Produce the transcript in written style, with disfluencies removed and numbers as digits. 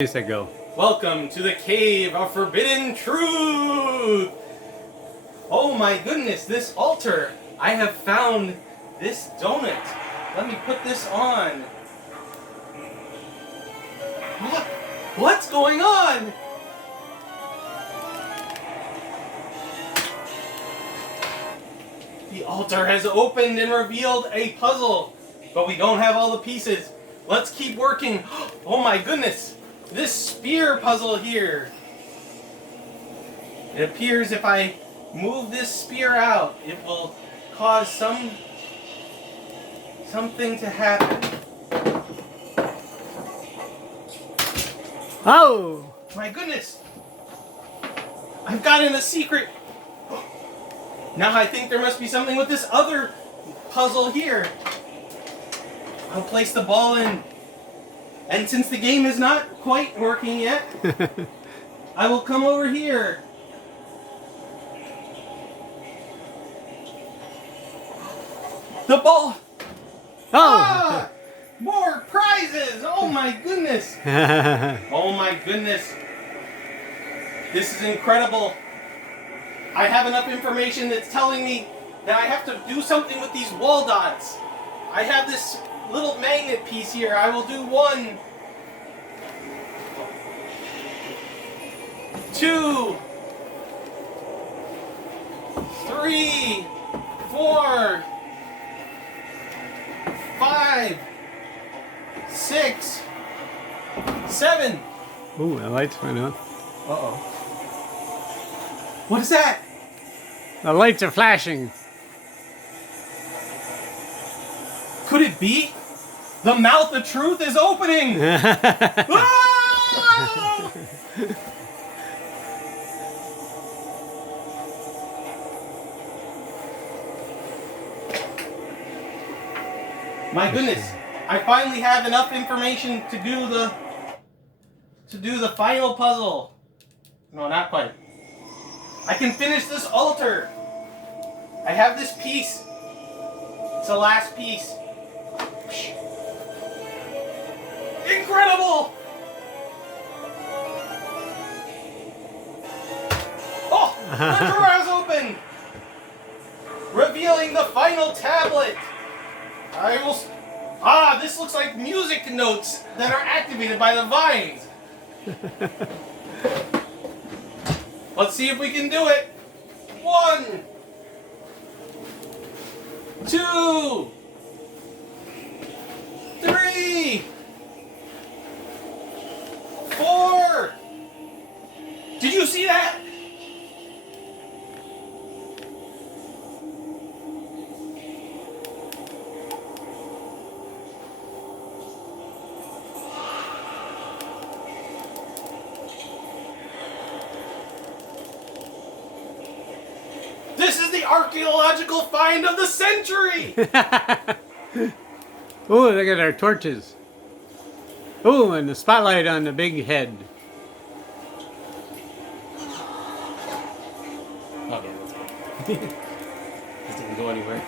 Days ago. Welcome to the Cave of Forbidden Truth! Oh my goodness, this altar! I have found this donut. Let me put this on. What's going on? The altar has opened and revealed a puzzle, but we don't have all the pieces. Let's keep working. Oh my goodness! This spear puzzle here. It appears if I move this spear out, it will cause something to happen. Oh! My goodness! I've gotten a secret. Now I think there must be something with this other puzzle here. I'll place the ball in. And since the game is not quite working yet, I will come over here. The ball! Oh! Ah! More prizes! Oh my goodness! Oh my goodness! This is incredible. I have enough information that's telling me that I have to do something with these wall dots. I have this little magnet piece here. I will do 1, 2, 3, 4, 5, 6, 7. Ooh, the lights went on. Uh-oh. What is that? The lights are flashing. Could it be? The mouth of truth is opening! Ah! My goodness, I finally have enough information to do the final puzzle. No, not quite. I can finish this altar. I have this piece. It's the last piece. Incredible! Oh, the drawer is open, revealing the final tablet. I will. This looks like music notes that are activated by the vines. Let's see if we can do it. 1, 2, 3, 4. Did you see that? This is the archaeological find of the century! Ooh, look at our torches. Ooh, and the spotlight on the big head. Okay, let's go. This didn't go anywhere.